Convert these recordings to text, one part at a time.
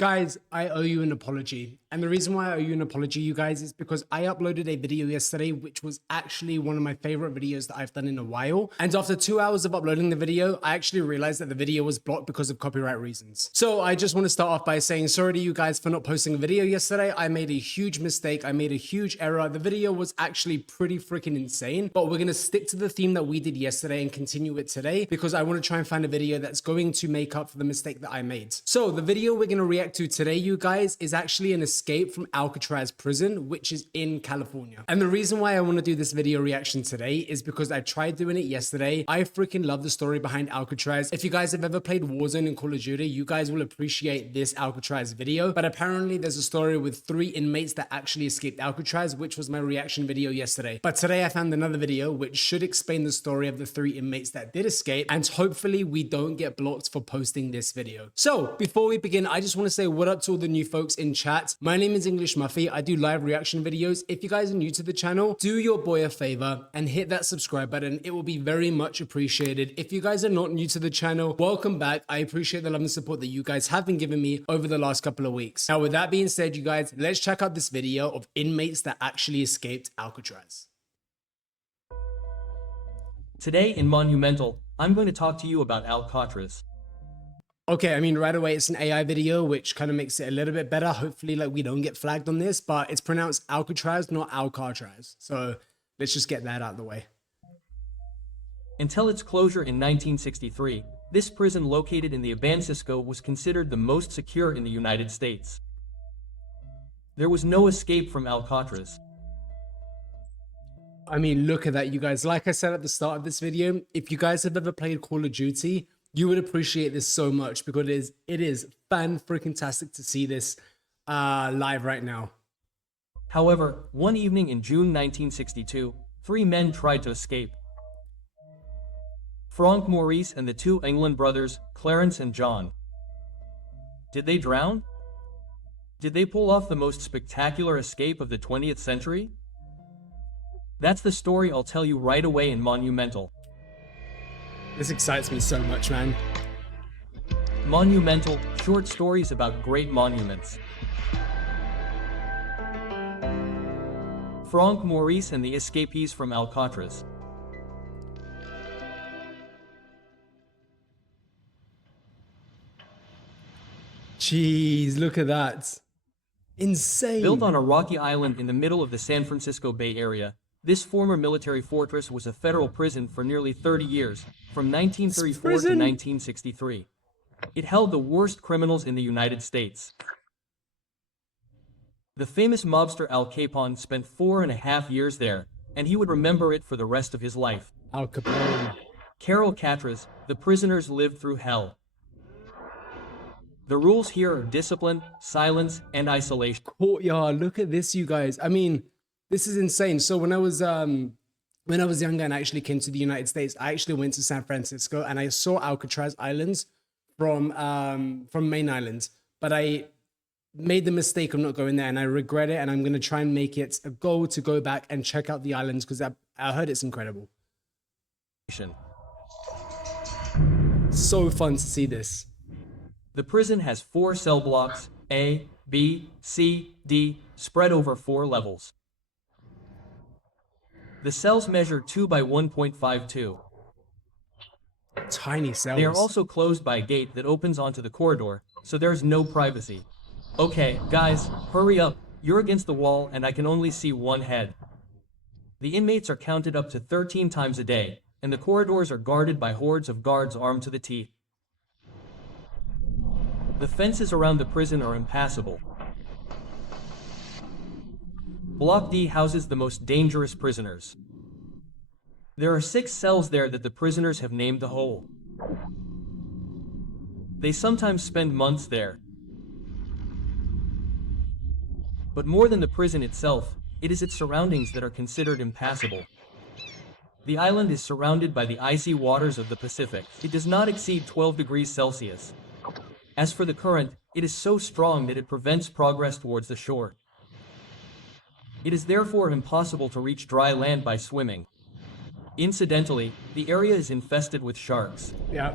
Guys, I owe you an apology. And the reason why I owe you an apology, you guys, is because I uploaded a video yesterday, which was actually one of my favorite videos that I've done in a while. And after 2 hours of uploading the video, I actually realized that the video was blocked because of copyright reasons. So I just want to start off by saying sorry to you guys for not posting a video yesterday. I made a huge mistake. I made a huge error. The video was actually pretty freaking insane, but we're going to stick to the theme that we did yesterday and continue it today because I want to try and find a video that's going to make up for the mistake that I made. So the video we're going to react to today, you guys, is actually an escape from Alcatraz prison, which is in California. And the reason why I want to do this video reaction today is because I tried doing it yesterday. I freaking love the story behind Alcatraz. If you guys have ever played Warzone in Call of Duty, you guys will appreciate this Alcatraz video. But apparently there's a story with 3 inmates that actually escaped Alcatraz, which was my reaction video yesterday. But today I found another video which should explain the story of the 3 inmates that did escape, and hopefully we don't get blocked for posting this video. So before we begin, I just want to say what up to all the new folks in chat. My name is English Muffy. I do live reaction videos. If you guys are new to the channel, do your boy a favor and hit that subscribe button. It will be very much appreciated. If you guys are not new to the channel, welcome back. I appreciate the love and support that you guys have been giving me over the last couple of weeks. Now, with that being said, you guys, let's check out this video of inmates that actually escaped Alcatraz. Today in Monumental, I'm going to talk to you about Alcatraz. Okay, I mean, right away, it's an AI video, which kind of makes it a little bit better. Hopefully, like, we don't get flagged on this, but it's pronounced Alcatraz, not Alcatraz. So let's just get that out of the way. Until its closure in 1963, this prison located in the Abancisco was considered the most secure in the United States. There was no escape from Alcatraz. I mean, look at that, you guys. Like I said at the start of this video, if you guys have ever played Call of Duty, you would appreciate this so much because it is fan-freaking-tastic to see this live right now. However, one evening in June 1962, 3 men tried to escape. Frank Maurice and the 2 England brothers, Clarence and John. Did they drown? Did they pull off the most spectacular escape of the 20th century? That's the story I'll tell you right away in Monumental. This excites me so much, man. Monumental, short stories about great monuments. Frank Maurice and the escapees from Alcatraz. Jeez, look at that. Insane. Built on a rocky island in the middle of the San Francisco Bay Area, this former military fortress was a federal prison for nearly 30 years, from 1934 to 1963. It held the worst criminals in the United States. The famous mobster Al Capone spent 4.5 years there, and he would remember it for the rest of his life. Al Capone. Alcatraz, the prisoners lived through hell. The rules here are discipline, silence, and isolation. Courtyard, look at this, you guys. I mean, this is insane. So when I was younger and I actually came to the United States, I actually went to San Francisco and I saw Alcatraz Islands from Main Island. But I made the mistake of not going there and I regret it. And I'm going to try and make it a goal to go back and check out the islands because I heard it's incredible. So fun to see this. The prison has 4 cell blocks, A, B, C, D, spread over 4 levels. The cells measure 2 by 1.52. Tiny cells. They are also closed by a gate that opens onto the corridor, so there's no privacy. Okay, guys, hurry up. You're against the wall and I can only see one head. The inmates are counted up to 13 times a day, and the corridors are guarded by hordes of guards armed to the teeth. The fences around the prison are impassable. Block D houses the most dangerous prisoners. There are 6 cells there that the prisoners have named the Hole. They sometimes spend months there. But more than the prison itself, it is its surroundings that are considered impassable. The island is surrounded by the icy waters of the Pacific. It does not exceed 12 degrees Celsius. As for the current, it is so strong that it prevents progress towards the shore. It is therefore impossible to reach dry land by swimming. Incidentally, the area is infested with sharks. Yeah.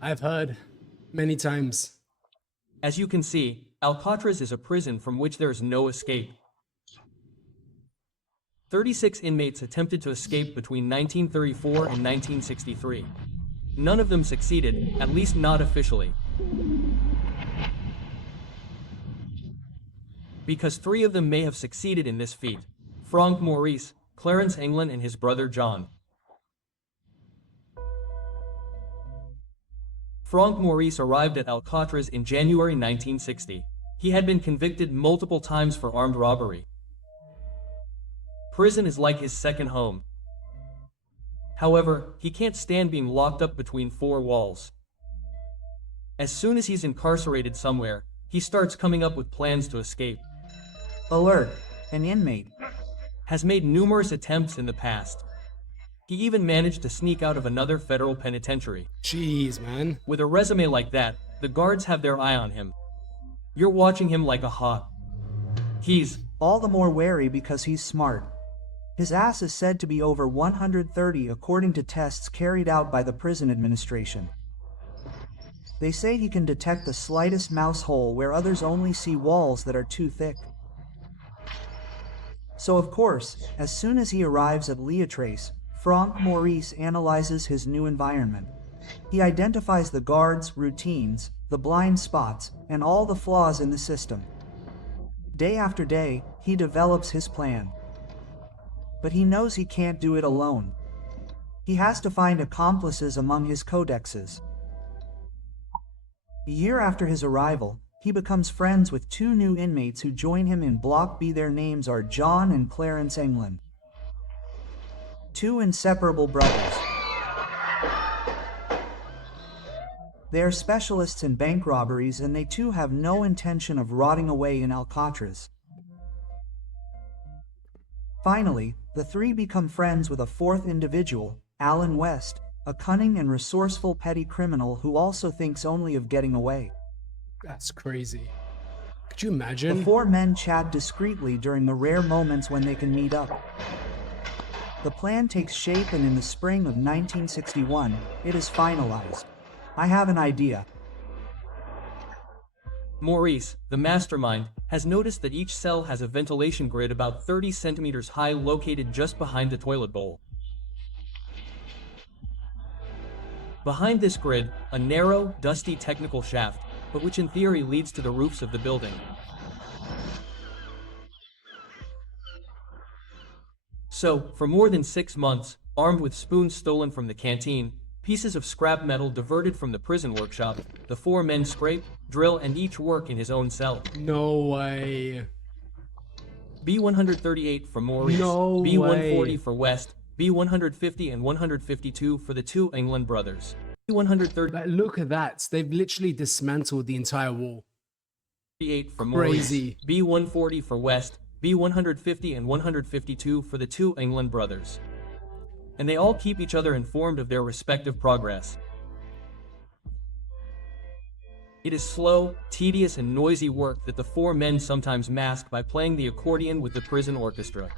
I've heard many times. As you can see, Alcatraz is a prison from which there is no escape. 36 inmates attempted to escape between 1934 and 1963. None of them succeeded, at least not officially. Because 3 of them may have succeeded in this feat: Frank Maurice, Clarence England, and his brother John. Frank Maurice arrived at Alcatraz in January 1960. He had been convicted multiple times for armed robbery. Prison is like his second home. However, he can't stand being locked up between 4 walls. As soon as he's incarcerated somewhere, he starts coming up with plans to escape. Alert! An inmate Has made numerous attempts in the past. He even managed to sneak out of another federal penitentiary. Jeez, man. With a resume like that, the guards have their eye on him. You're watching him like a hawk. He's all the more wary because he's smart. His ass is said to be over 130 according to tests carried out by the prison administration. They say he can detect the slightest mouse hole where others only see walls that are too thick. So of course, as soon as he arrives at Alcatraz, Frank Maurice analyzes his new environment. He identifies the guards' routines, the blind spots, and all the flaws in the system. Day after day, he develops his plan. But he knows he can't do it alone. He has to find accomplices among his codexes. A year after his arrival, he becomes friends with 2 new inmates who join him in Block B. Their names are John and Clarence England. 2 inseparable brothers. They are specialists in bank robberies, and they too have no intention of rotting away in Alcatraz. Finally, the 3 become friends with a 4th individual, Alan West, a cunning and resourceful petty criminal who also thinks only of getting away. That's crazy. Could you imagine? The 4 men chat discreetly during the rare moments when they can meet up. The plan takes shape, and in the spring of 1961, it is finalized. I have an idea. Maurice, the mastermind, has noticed that each cell has a ventilation grid about 30 centimeters high located just behind the toilet bowl. Behind this grid, a narrow, dusty technical shaft, but which in theory leads to the roofs of the building. So, for more than 6 months, armed with spoons stolen from the canteen, pieces of scrap metal diverted from the prison workshop, the 4 men scrape, drill, and each work in his own cell. No way. B-138 for Maurice, No B-140 way. for West, B-150 and 152 for the 2 England brothers. B-138 Like, look at that. They've literally dismantled the entire wall. for Maurice, Crazy. B-140 for West, B-150 and 152 for the 2 England brothers. And they all keep each other informed of their respective progress. It is slow, tedious, and noisy work that the 4 men sometimes mask by playing the accordion with the prison orchestra.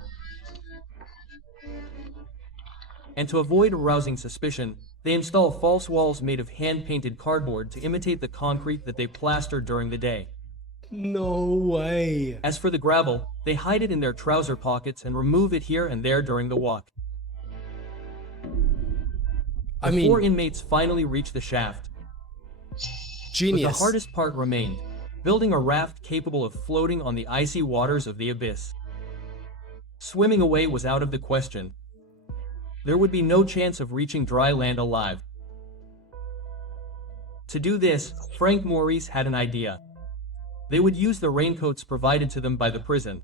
And to avoid arousing suspicion, they install false walls made of hand-painted cardboard to imitate the concrete that they plastered during the day. No way. As for the gravel, they hide it in their trouser pockets and remove it here and there during the walk. I The mean, 4 inmates finally reach the shaft. But genius. the hardest part remained: building a raft capable of floating on the icy waters of the abyss. Swimming away was out of the question. There would be no chance of reaching dry land alive. To do this, Frank Maurice had an idea. They would use the raincoats provided to them by the prison.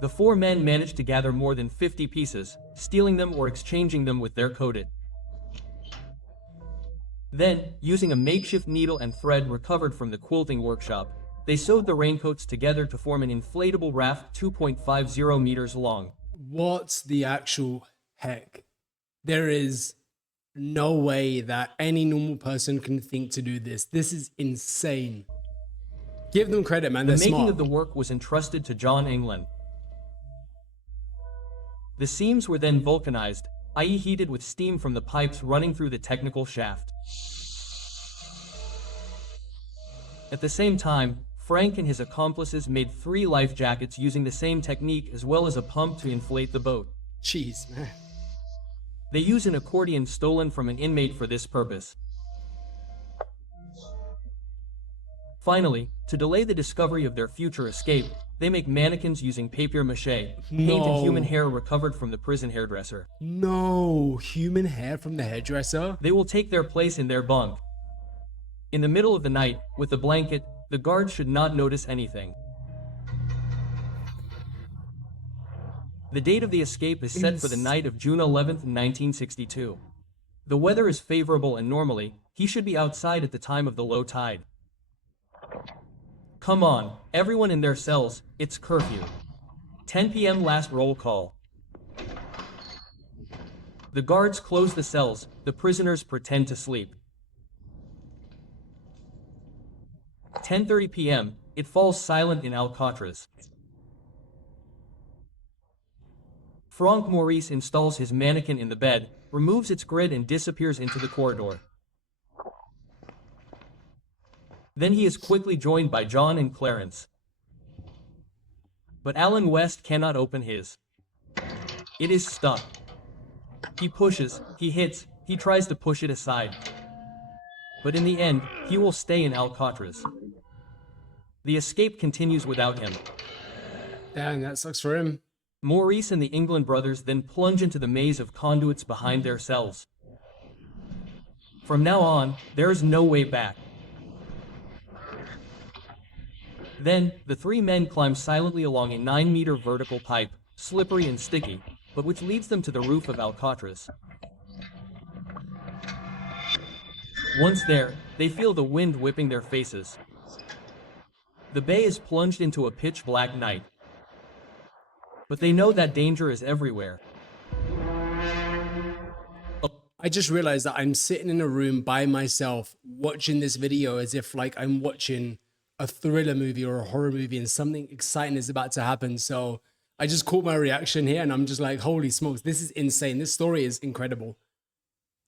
The 4 men managed to gather more than 50 pieces, stealing them or exchanging them with their coated. Then, using a makeshift needle and thread recovered from the quilting workshop, they sewed the raincoats together to form an inflatable raft 2.50 meters long. What the actual heck? There is no way that any normal person can think to do this. This is insane. Give them credit, man. The They're making smart. of the work was entrusted to John England. The seams were then vulcanized, i.e. heated with steam from the pipes running through the technical shaft. At the same time, Frank and his accomplices made 3 life jackets using the same technique as well as a pump to inflate the boat. Jeez, man. They use an accordion stolen from an inmate for this purpose. Finally, to delay the discovery of their future escape, they make mannequins using papier-mâché, paint and human hair recovered from the prison hairdresser. No, human hair from the hairdresser? They will take their place in their bunk. In the middle of the night, with a blanket, the guards should not notice anything. The date of the escape is set for the night of June 11th, 1962. The weather is favorable and normally, he should be outside at the time of the low tide. Come on, everyone in their cells, it's curfew. 10 p.m. last roll call. The guards close the cells, the prisoners pretend to sleep. 10:30 p.m., it falls silent in Alcatraz. Franck Maurice installs his mannequin in the bed, removes its grid and disappears into the corridor. Then he is quickly joined by John and Clarence. But Alan West cannot open his. It is stuck. He pushes, he hits, he tries to push it aside. But in the end, he will stay in Alcatraz. The escape continues without him. Damn, that sucks for him. Maurice and the England brothers then plunge into the maze of conduits behind their cells. From now on, there is no way back. Then, the 3 men climb silently along a 9-meter vertical pipe, slippery and sticky, but which leads them to the roof of Alcatraz. Once there, they feel the wind whipping their faces. The bay is plunged into a pitch-black night. But they know that danger is everywhere. I just realized that I'm sitting in a room by myself watching this video as if like I'm watching a thriller movie or a horror movie and something exciting is about to happen. So I just caught my reaction here and I'm just like, holy smokes, this is insane. This story is incredible.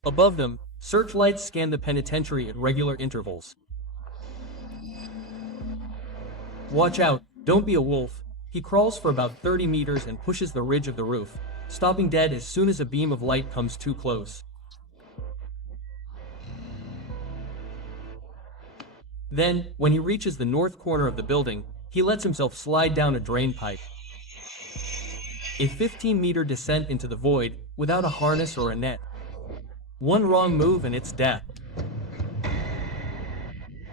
Above them, searchlights scan the penitentiary at regular intervals. Watch out, don't be a wolf. He crawls for about 30 meters and pushes the ridge of the roof, stopping dead as soon as a beam of light comes too close. Then, when he reaches the north corner of the building, he lets himself slide down a drain pipe. A 15-meter descent into the void, without a harness or a net. One wrong move and it's death.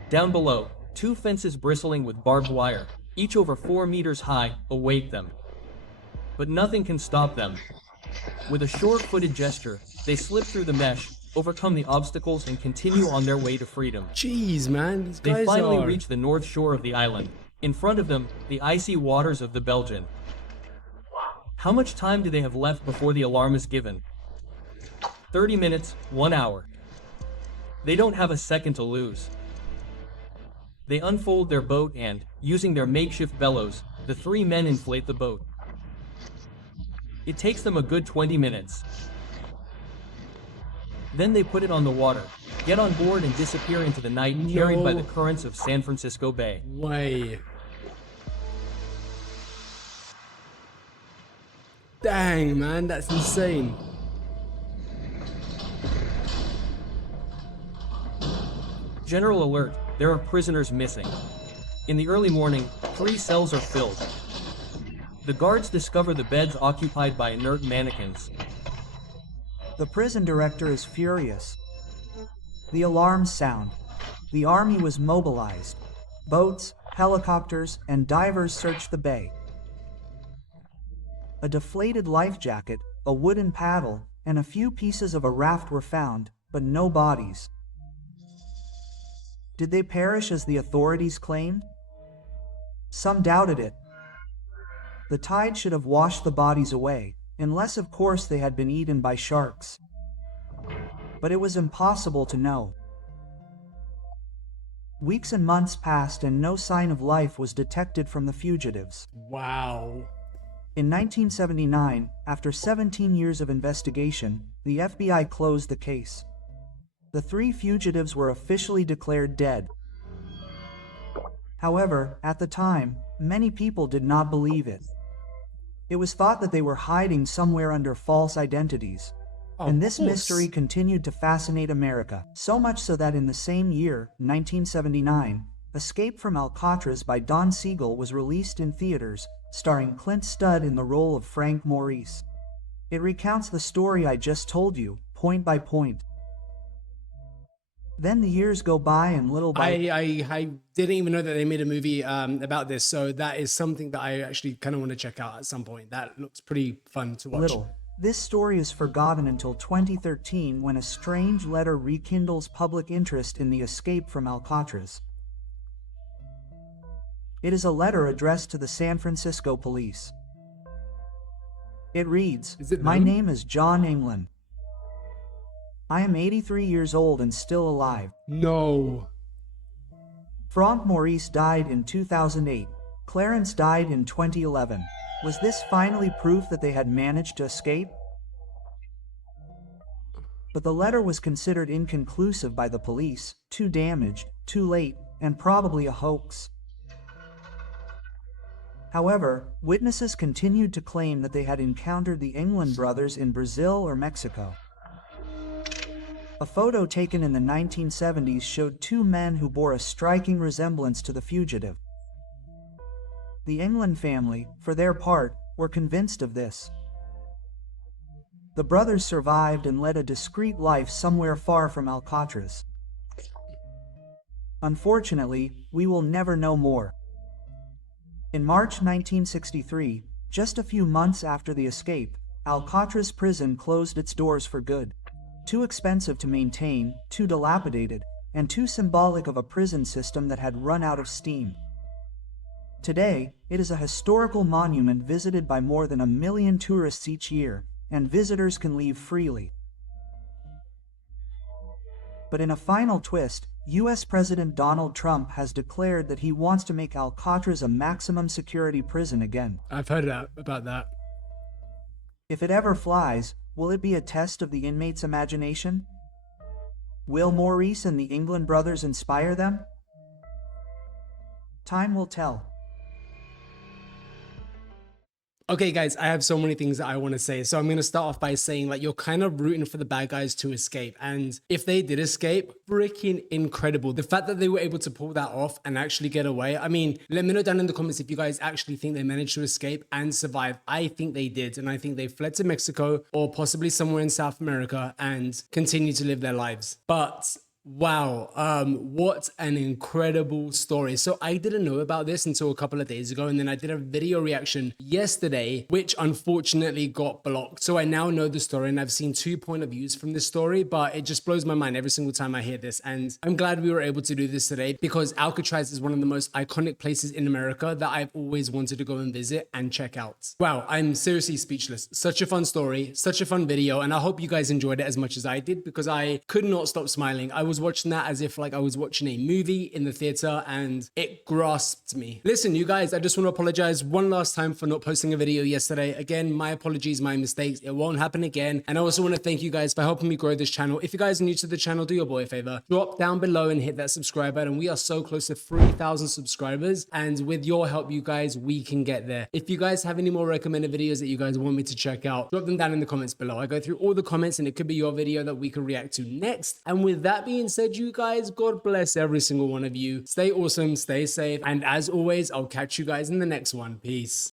Down below, 2 fences bristling with barbed wire, each over 4 meters high, await them. But nothing can stop them. With a short-footed gesture, they slip through the mesh, overcome the obstacles and continue on their way to freedom. Jeez, man, these guys They finally reach the north shore of the island. In front of them, the icy waters of the Belgian. How much time do they have left before the alarm is given? 30 minutes, 1 hour. They don't have a second to lose. They unfold their boat and, using their makeshift bellows, the 3 men inflate the boat. It takes them a good 20 minutes. Then they put it on the water, get on board and disappear into the night, carried by the currents of San Francisco Bay. Way. Dang, man, that's insane. General alert, there are prisoners missing. In the early morning, 3 cells are filled. The guards discover the beds occupied by inert mannequins. The prison director is furious. The alarms sound. The army was mobilized. Boats, helicopters, and divers search the bay. A deflated life jacket, a wooden paddle, and a few pieces of a raft were found, but no bodies. Did they perish as the authorities claimed? Some doubted it. The tide should have washed the bodies away, unless of course they had been eaten by sharks. But it was impossible to know. Weeks and months passed and no sign of life was detected from the fugitives. Wow. In 1979, after 17 years of investigation, the FBI closed the case. The 3 fugitives were officially declared dead. However, at the time, many people did not believe it. It was thought that they were hiding somewhere under false identities. And this mystery continued to fascinate America, so much so that in the same year, 1979, Escape from Alcatraz by Don Siegel was released in theaters, starring Clint Eastwood in the role of Frank Maurice. It recounts the story I just told you, point by point. Then the years go by and little by... I didn't even know that they made a movie about this, so that is something that I actually kind of want to check out at some point. That looks pretty fun to watch. This story is forgotten until 2013 when a strange letter rekindles public interest in the escape from Alcatraz. It is a letter addressed to the San Francisco police. It reads, "My name is John England. I am 83 years old and still alive. No. Frank Maurice died in 2008. Clarence died in 2011. Was this finally proof that they had managed to escape?" But the letter was considered inconclusive by the police, too damaged, too late, and probably a hoax. However, witnesses continued to claim that they had encountered the England brothers in Brazil or Mexico. A photo taken in the 1970s showed two men who bore a striking resemblance to the fugitive. The England family, for their part, were convinced of this. The brothers survived and led a discreet life somewhere far from Alcatraz. Unfortunately, we will never know more. In March 1963, just a few months after the escape, Alcatraz prison closed its doors for good. Too expensive to maintain, too dilapidated, and too symbolic of a prison system that had run out of steam. Today, it is a historical monument visited by more than 1 million tourists each year, and visitors can leave freely. But in a final twist, US President Donald Trump has declared that he wants to make Alcatraz a maximum security prison again. I've heard about that. If it ever flies, will it be a test of the inmates' imagination? Will Maurice and the England brothers inspire them? Time will tell. Okay, guys, I have so many things that I want to say. So I'm going to start off by saying, like, you're kind of rooting for the bad guys to escape. And if they did escape, freaking incredible. The fact that they were able to pull that off and actually get away. I mean, let me know down in the comments if you guys actually think they managed to escape and survive. I think they did. And I think they fled to Mexico or possibly somewhere in South America and continue to live their lives. But wow, what an incredible story. So I didn't know about this until a couple of days ago, and then I did a video reaction yesterday, which unfortunately got blocked. So I now know the story, and I've seen 2 point of views from this story, but it just blows my mind every single time I hear this. And I'm glad we were able to do this today because Alcatraz is one of the most iconic places in America that I've always wanted to go and visit and check out. Wow, I'm seriously speechless. Such a fun story, such a fun video, and I hope you guys enjoyed it as much as I did because I could not stop smiling. I was watching that as if like I was watching a movie in the theater and it grasped me. Listen, you guys, I just want to apologize one last time for not posting a video yesterday. Again, my apologies, my mistakes. It won't happen again. And I also want to thank you guys for helping me grow this channel. If you guys are new to the channel, do your boy a favor. Drop down below and hit that subscribe button. We are so close to 3,000 subscribers. And with your help, you guys, we can get there. If you guys have any more recommended videos that you guys want me to check out, drop them down in the comments below. I go through all the comments and it could be your video that we can react to next. And with that being said, you guys, God bless every single one of you. Stay awesome, stay safe, and as always, I'll catch you guys in the next one. Peace.